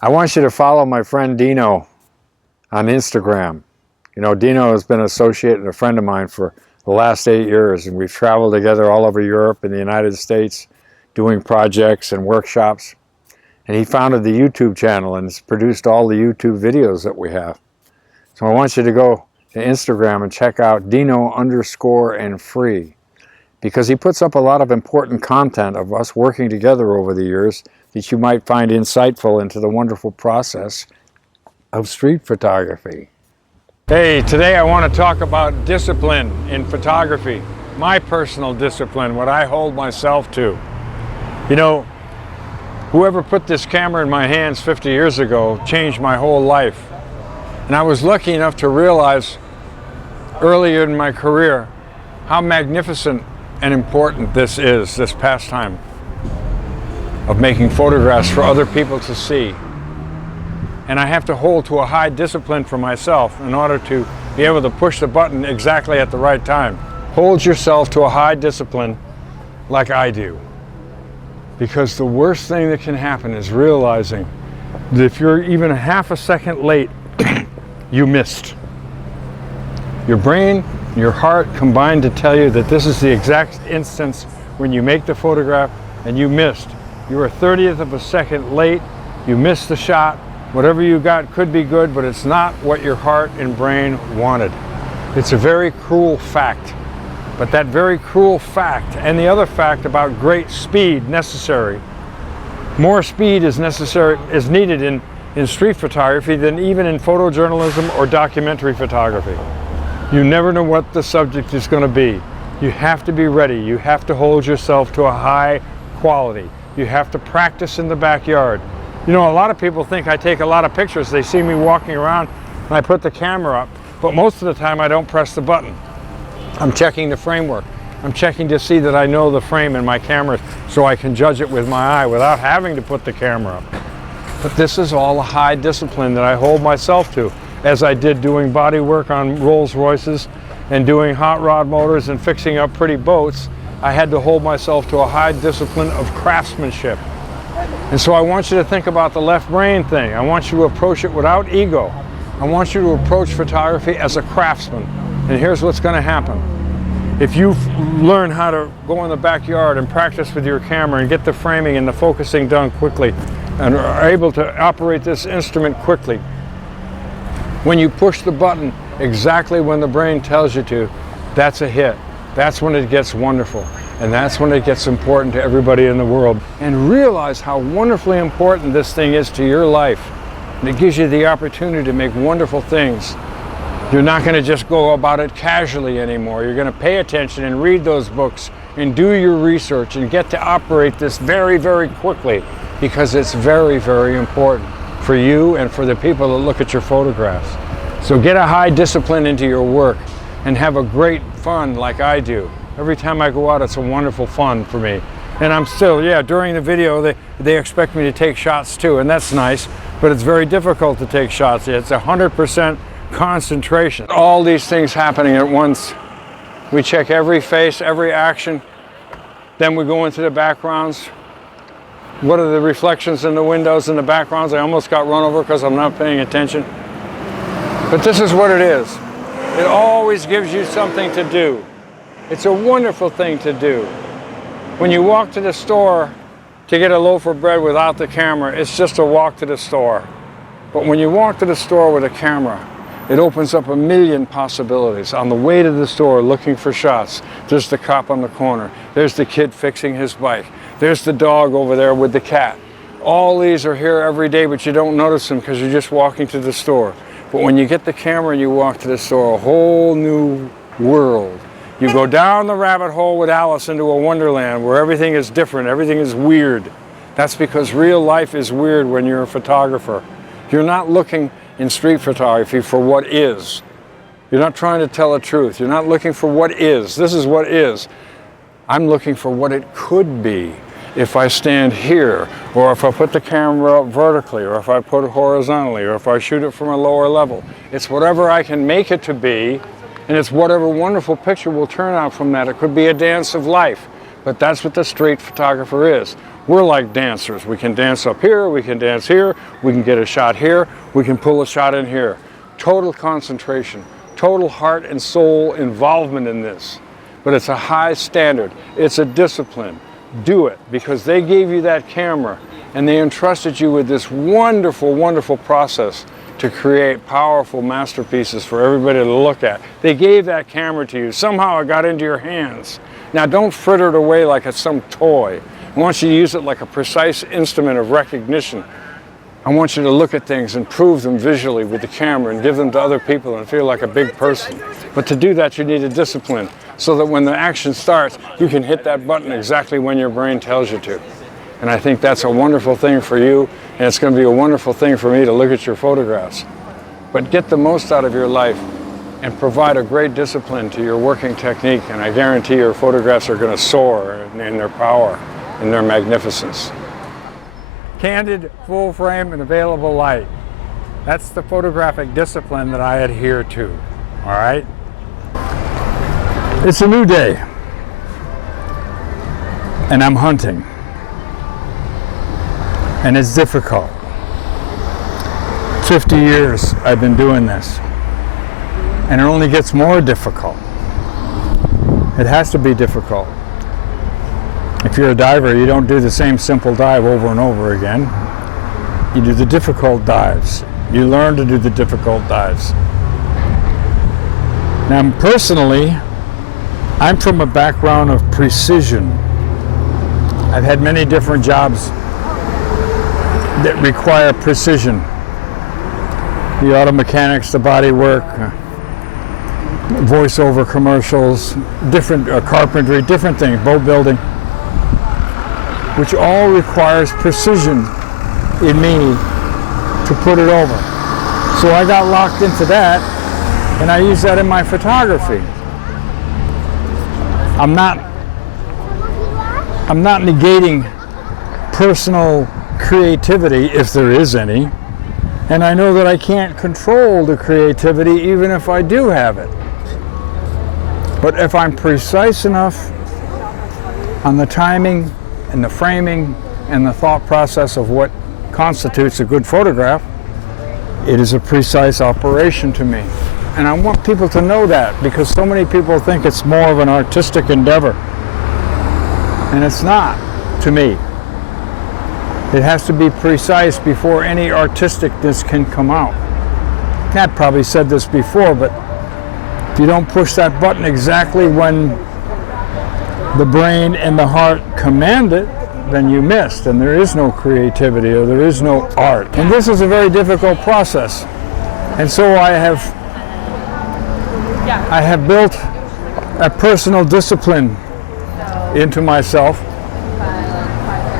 I want you to follow my friend Dino on Instagram. You know, Dino has been an associate and a friend of mine for the last 8 years, and we've traveled together all over Europe and the United States doing projects and workshops. And he founded the YouTube channel and has produced all the YouTube videos that we have. So I want you to go to Instagram and check out Dino_and_free, because he puts up a lot of important content of us working together over the years that you might find insightful into the wonderful process of street photography. Hey, today I want to talk about discipline in photography. My personal discipline, what I hold myself to. You know, whoever put this camera in my hands 50 years ago changed my whole life. And I was lucky enough to realize earlier in my career how magnificent and important this is, this pastime of making photographs for other people to see. And I have to hold to a high discipline for myself in order to be able to push the button exactly at the right time. Hold yourself to a high discipline like I do. Because the worst thing that can happen is realizing that if you're even a half a second late, you missed. Your brain, your heart combined to tell you that this is the exact instance when you make the photograph and you missed. You were a 30th of a second late, you missed the shot. Whatever you got could be good, but it's not what your heart and brain wanted. It's a very cruel fact. But that very cruel fact, and the other fact about great speed necessary, more speed is needed in street photography than even in photojournalism or documentary photography. You never know what the subject is going to be. You have to be ready. You have to hold yourself to a high quality. You have to practice in the backyard. You know, a lot of people think I take a lot of pictures. They see me walking around and I put the camera up, but most of the time I don't press the button. I'm checking the framework. I'm checking to see that I know the frame in my camera so I can judge it with my eye without having to put the camera up. But this is all a high discipline that I hold myself to, as I did doing body work on Rolls Royces and doing hot rod motors and fixing up pretty boats. I had to hold myself to a high discipline of craftsmanship. And so I want you to think about the left brain thing. I want you to approach it without ego. I want you to approach photography as a craftsman. And here's what's going to happen. If you learn how to go in the backyard and practice with your camera and get the framing and the focusing done quickly and are able to operate this instrument quickly, when you push the button exactly when the brain tells you to, that's a hit. That's when it gets wonderful. And that's when it gets important to everybody in the world. And realize how wonderfully important this thing is to your life. And it gives you the opportunity to make wonderful things. You're not going to just go about it casually anymore. You're going to pay attention and read those books and do your research and get to operate this very, very quickly, because it's very, very important for you and for the people that look at your photographs. So get a high discipline into your work and have a great fun like I do. Every time I go out, it's a wonderful fun for me. And I'm still, during the video, they expect me to take shots too, and that's nice, but it's very difficult to take shots. It's 100% concentration. All these things happening at once. We check every face, every action, then we go into the backgrounds. What are the reflections in the windows and the backgrounds? I almost got run over because I'm not paying attention. But this is what it is. It always gives you something to do. It's a wonderful thing to do. When you walk to the store to get a loaf of bread without the camera, it's just a walk to the store. But when you walk to the store with a camera, it opens up a million possibilities. On the way to the store looking for shots, there's the cop on the corner. There's the kid fixing his bike. There's the dog over there with the cat. All these are here every day, but you don't notice them because you're just walking to the store. But when you get the camera and you walk to the store, a whole new world. You go down the rabbit hole with Alice into a wonderland where everything is different, everything is weird. That's because real life is weird when you're a photographer. You're not looking in street photography for what is. You're not trying to tell the truth. You're not looking for what is. This is what is. I'm looking for what it could be if I stand here, or if I put the camera up vertically, or if I put it horizontally, or if I shoot it from a lower level. It's whatever I can make it to be, and it's whatever wonderful picture will turn out from that. It could be a dance of life, but that's what the street photographer is. We're like dancers. We can dance up here, we can dance here, we can get a shot here, we can pull a shot in here. Total concentration, total heart and soul involvement in this. But it's a high standard, it's a discipline. Do it, because they gave you that camera and they entrusted you with this wonderful, wonderful process to create powerful masterpieces for everybody to look at. They gave that camera to you. Somehow it got into your hands. Now don't fritter it away like it's some toy. I want you to use it like a precise instrument of recognition. I want you to look at things and prove them visually with the camera and give them to other people and feel like a big person. But to do that, you need a discipline so that when the action starts, you can hit that button exactly when your brain tells you to. And I think that's a wonderful thing for you, and it's going to be a wonderful thing for me to look at your photographs. But get the most out of your life and provide a great discipline to your working technique, and I guarantee your photographs are going to soar in their power and their magnificence. Candid, full frame, and available light. That's the photographic discipline that I adhere to, all right? It's a new day, and I'm hunting, and it's difficult. 50 years I've been doing this, and it only gets more difficult. It has to be difficult. If you're a diver, you don't do the same simple dive over and over again. You do the difficult dives. You learn to do the difficult dives. Now, personally, I'm from a background of precision. I've had many different jobs that require precision. The auto mechanics, the body work, voiceover commercials, different carpentry, different things, boat building, which all requires precision in me to put it over. So I got locked into that, and I use that in my photography. I'm not negating personal creativity, if there is any, and I know that I can't control the creativity even if I do have it. But if I'm precise enough on the timing and the framing and the thought process of what constitutes a good photograph, it is a precise operation to me. And I want people to know that, because so many people think it's more of an artistic endeavor. And it's not, to me. It has to be precise before any artisticness can come out. I've probably said this before, but if you don't push that button exactly when the brain and the heart command it, then you missed, and there is no creativity, or there is no art. And this is a very difficult process. And so I have built a personal discipline into myself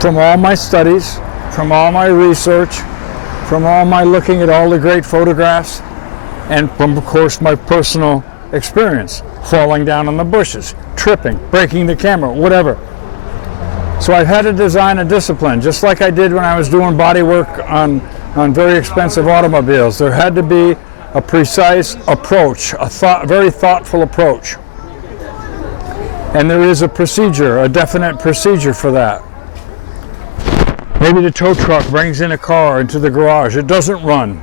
from all my studies, from all my research, from all my looking at all the great photographs, and from, of course, my personal experience, falling down on the bushes, tripping, breaking the camera, whatever. So I've had to design a discipline, just like I did when I was doing body work on very expensive automobiles. There had to be a precise approach, a very thoughtful approach. And there is a procedure, a definite procedure for that. Maybe the tow truck brings in a car into the garage. It doesn't run.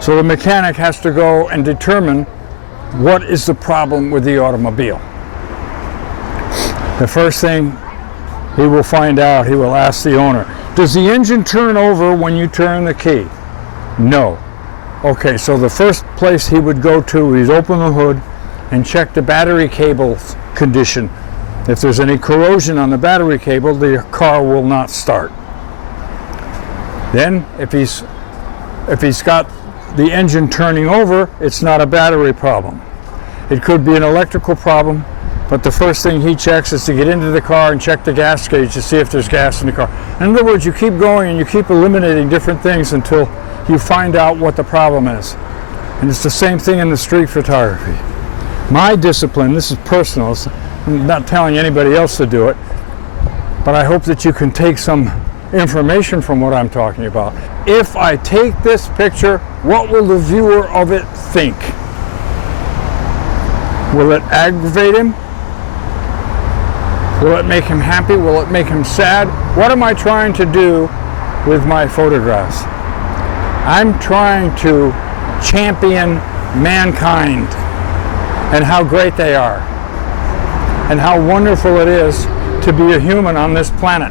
So the mechanic has to go and determine what is the problem with the automobile. The first thing he will find out, he will ask the owner, does the engine turn over when you turn the key? No. Okay, so the first place he would go to is open the hood and check the battery cable's condition. If there's any corrosion on the battery cable, the car will not start. Then, if he's got the engine turning over, it's not a battery problem. It could be an electrical problem, but the first thing he checks is to get into the car and check the gas gauge to see if there's gas in the car. In other words, you keep going and you keep eliminating different things until you find out what the problem is. And it's the same thing in the street photography. My discipline, this is personal, I'm not telling anybody else to do it, but I hope that you can take some information from what I'm talking about. If I take this picture, what will the viewer of it think? Will it aggravate him? Will it make him happy? Will it make him sad? What am I trying to do with my photographs? I'm trying to champion mankind and how great they are and how wonderful it is to be a human on this planet.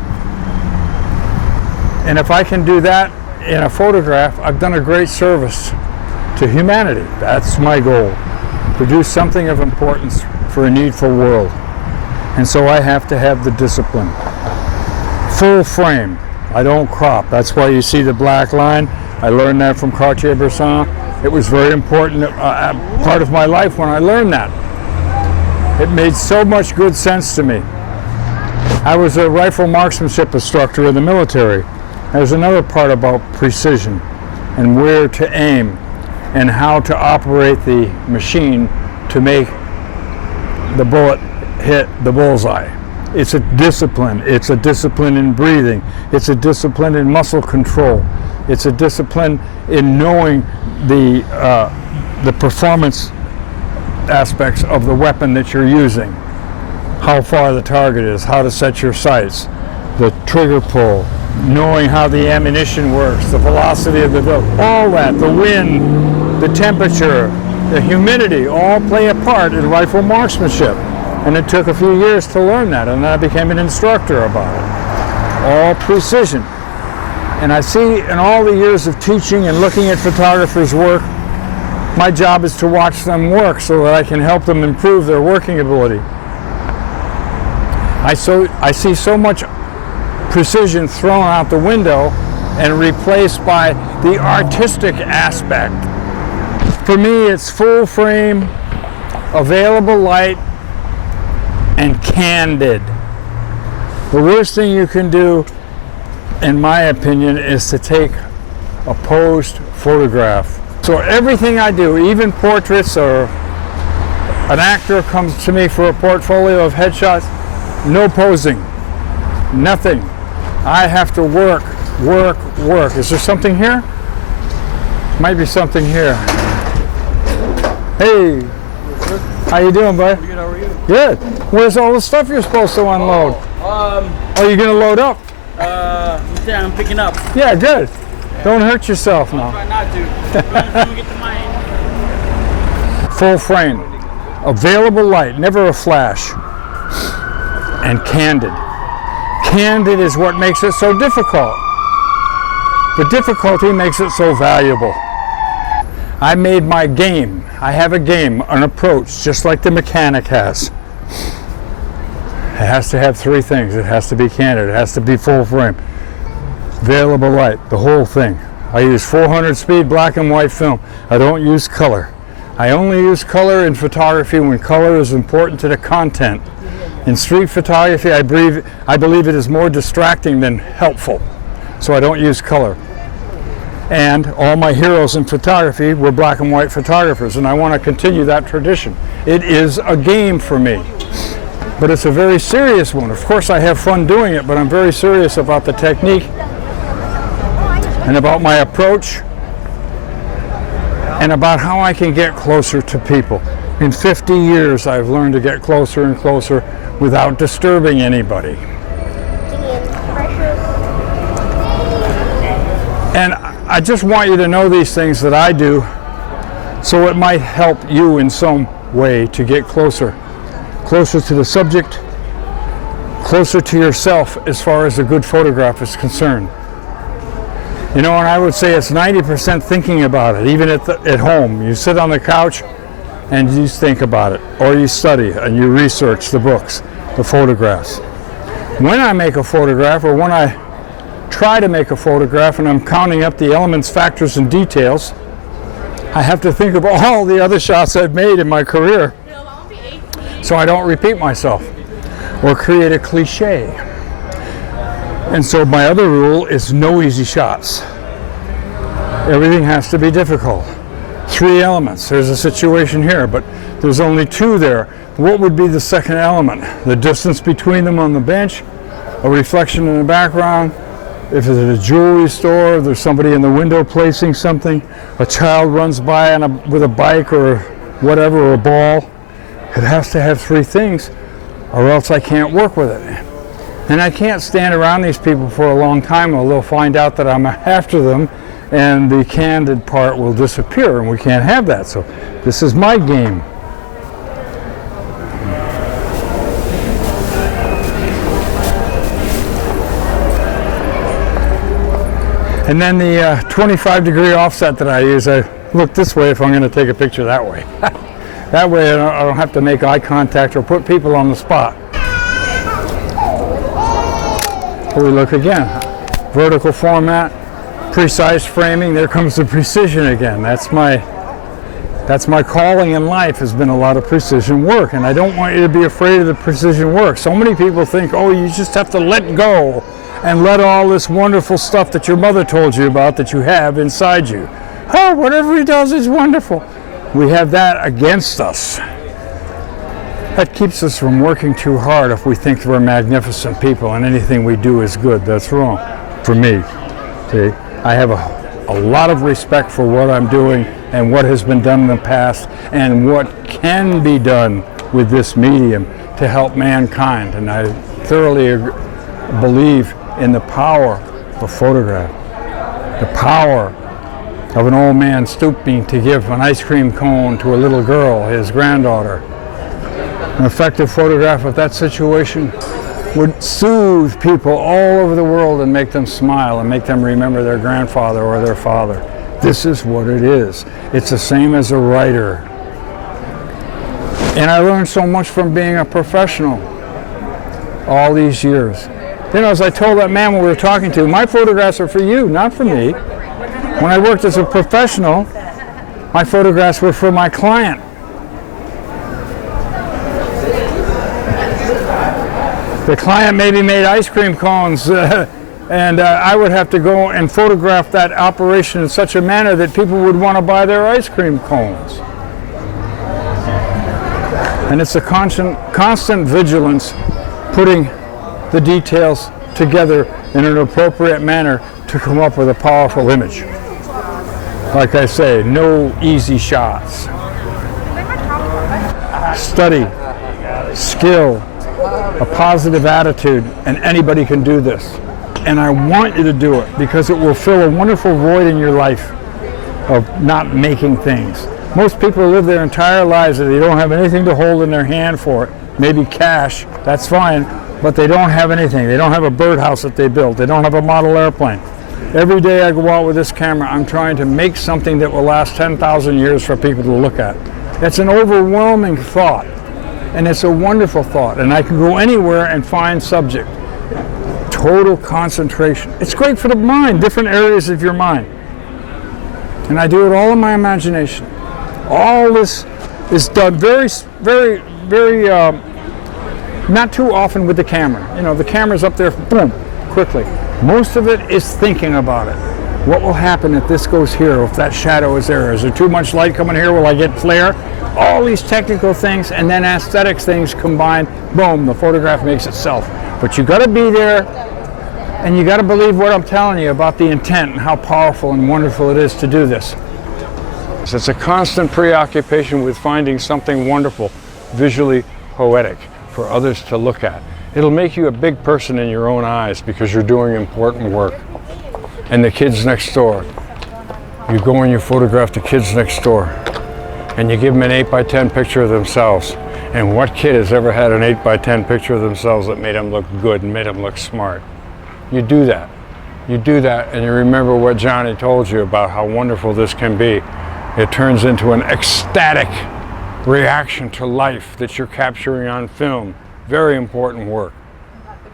And if I can do that in a photograph, I've done a great service to humanity. That's my goal, to do something of importance for a needful world. And so I have to have the discipline. Full frame. I don't crop. That's why you see the black line. I learned that from Cartier-Bresson. It was very important part of my life when I learned that. It made so much good sense to me. I was a rifle marksmanship instructor in the military. There's another part about precision and where to aim and how to operate the machine to make the bullet hit the bullseye. It's a discipline. It's a discipline in breathing. It's a discipline in muscle control. It's a discipline in knowing the performance aspects of the weapon that you're using. How far the target is, how to set your sights, the trigger pull, knowing how the ammunition works, the velocity of the gun, all that, the wind, the temperature, the humidity, all play a part in rifle marksmanship. And it took a few years to learn that, and then I became an instructor about it. All precision. And I see in all the years of teaching and looking at photographers' work, my job is to watch them work so that I can help them improve their working ability. I see so much precision thrown out the window and replaced by the artistic aspect. For me, it's full frame, available light, and candid. The worst thing you can do, in my opinion, is to take a posed photograph. So everything I do, even portraits, or an actor comes to me for a portfolio of headshots, no posing, nothing. I have to work, work, work. Is there something here? Might be something here. Hey, how you doing, bud? Good, how are you? Good. Where's all the stuff you're supposed to unload? Are you gonna load up? Yeah, I'm picking up. Yeah, good. Don't hurt yourself now. Try not to. Let me get to mine. Full frame, available light, never a flash, and candid. Candid is what makes it so difficult. The difficulty makes it so valuable. I made my game. I have a game, an approach, just like the mechanic has. It has to have three things. It has to be candid. It has to be full frame. Available light, the whole thing. I use 400 speed black and white film. I don't use color. I only use color in photography when color is important to the content. In street photography, I believe it is more distracting than helpful. So I don't use color. And all my heroes in photography were black and white photographers, and I want to continue that tradition. It is a game for me, but it's a very serious one. Of course, I have fun doing it, but I'm very serious about the technique and about my approach and about how I can get closer to people. In 50 years, I've learned to get closer and closer without disturbing anybody. And I just want you to know these things that I do, so it might help you in some way to get closer to the subject, closer to yourself as far as a good photograph is concerned. You know, and I would say it's 90% thinking about it, even at home. You sit on the couch and you think about it, or you study and you research the books, the photographs. When I make a photograph, or when I try to make a photograph and I'm counting up the elements, factors, and details, I have to think of all the other shots I've made in my career so I don't repeat myself or create a cliche. And so my other rule is no easy shots. Everything has to be difficult. 3 elements. There's a situation here, but there's only 2 there. What would be the second element? The distance between them on the bench, a reflection in the background. If it's at a jewelry store, there's somebody in the window placing something, a child runs by with a bike or whatever, or a ball. It has to have 3 things, or else I can't work with it. And I can't stand around these people for a long time, or they'll find out that I'm after them, and the candid part will disappear, and we can't have that. So this is my game. And then the 25-degree offset that I use, I look this way if I'm going to take a picture that way. That way I don't have to make eye contact or put people on the spot. Here we look again. Vertical format, precise framing. There comes the precision again. That's my calling in life, has been a lot of precision work, and I don't want you to be afraid of the precision work. So many people think, oh, you just have to let go and let all this wonderful stuff that your mother told you about that you have inside you. Oh, whatever he does is wonderful. We have that against us. That keeps us from working too hard if we think we're magnificent people and anything we do is good. That's wrong for me. See, I have a lot of respect for what I'm doing and what has been done in the past and what can be done with this medium to help mankind. And I thoroughly believe in the power of photograph, the power of an old man stooping to give an ice cream cone to a little girl, his granddaughter. An effective photograph of that situation would soothe people all over the world and make them smile and make them remember their grandfather or their father. This is what it is. It's the same as a writer. And I learned so much from being a professional all these years. You know, as I told that man we were talking to, my photographs are for you, not for me. When I worked as a professional, my photographs were for my client. The client maybe made ice cream cones, and I would have to go and photograph that operation in such a manner that people would want to buy their ice cream cones. And it's a constant vigilance, putting the details together in an appropriate manner to come up with a powerful image. Like I say, no easy shots. Study, skill, a positive attitude, and anybody can do this. And I want you to do it because it will fill a wonderful void in your life of not making things. Most people live their entire lives and they don't have anything to hold in their hand for it. Maybe cash, that's fine, but they don't have anything. They don't have a birdhouse that they built. They don't have a model airplane. Every day I go out with this camera, I'm trying to make something that will last 10,000 years for people to look at. It's an overwhelming thought, and it's a wonderful thought, and I can go anywhere and find subject. Total concentration. It's great for the mind, different areas of your mind. And I do it all in my imagination. All this is done very, not too often with the camera. You know, the camera's up there, boom, quickly. Most of it is thinking about it. What will happen if this goes here, if that shadow is there? Is there too much light coming here? Will I get flare? All these technical things and then aesthetics things combined, boom, the photograph makes itself. But you gotta be there and you gotta believe what I'm telling you about the intent and how powerful and wonderful it is to do this. It's a constant preoccupation with finding something wonderful, visually poetic for others to look at. It'll make you a big person in your own eyes because you're doing important work. And the kids next door, you go and you photograph the kids next door and you give them an 8x10 picture of themselves. And what kid has ever had an 8x10 picture of themselves that made them look good and made them look smart? You do that. You do that and you remember what Johnny told you about how wonderful this can be. It turns into an ecstatic reaction to life that you're capturing on film. Very important work.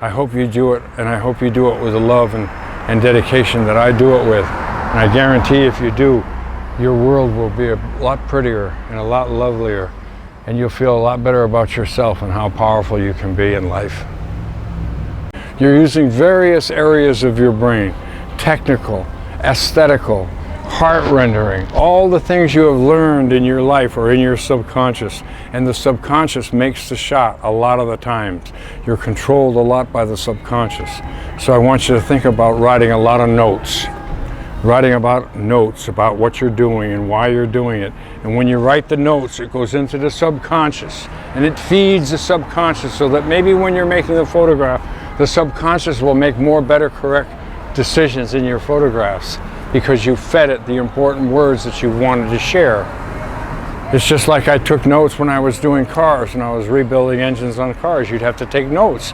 I hope you do it, and I hope you do it with the love and dedication that I do it with. And I guarantee if you do, your world will be a lot prettier and a lot lovelier, and you'll feel a lot better about yourself and how powerful you can be in life. You're using various areas of your brain, technical, aesthetical, heart-rendering, all the things you have learned in your life or in your subconscious, and the subconscious makes the shot a lot of the times. You're controlled a lot by the subconscious. So I want you to think about writing a lot of notes. writing about notes about what you're doing and why you're doing it. And when you write the notes, it goes into the subconscious and it feeds the subconscious, so that maybe when you're making the photograph, the subconscious will make more better, correct decisions in your photographs because you fed it the important words that you wanted to share. It's just like I took notes when I was doing cars and I was rebuilding engines on cars. You'd have to take notes.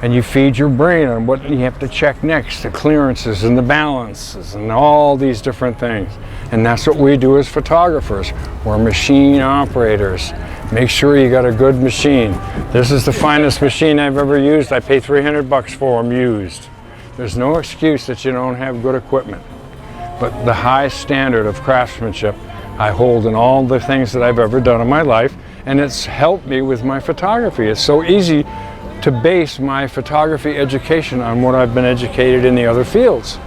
And you feed your brain on what you have to check next, the clearances and the balances and all these different things. And that's what we do as photographers. We're machine operators. Make sure you got a good machine. This is the finest machine I've ever used. I pay $300 for them used. There's no excuse that you don't have good equipment. But the high standard of craftsmanship I hold in all the things that I've ever done in my life, and it's helped me with my photography. It's so easy to base my photography education on what I've been educated in the other fields.